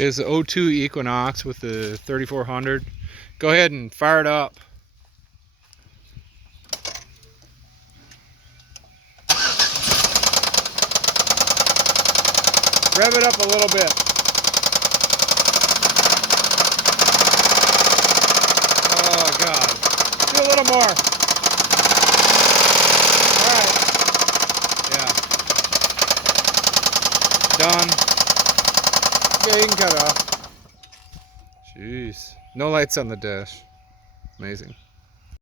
Okay, it's the O2 Equinox with the 3400. Go ahead and fire it up. Rev it up a little bit. Oh God. Do a little more. Alright. Yeah. Done. Yeah, you can cut it off. Jeez. No lights on the dash. Amazing.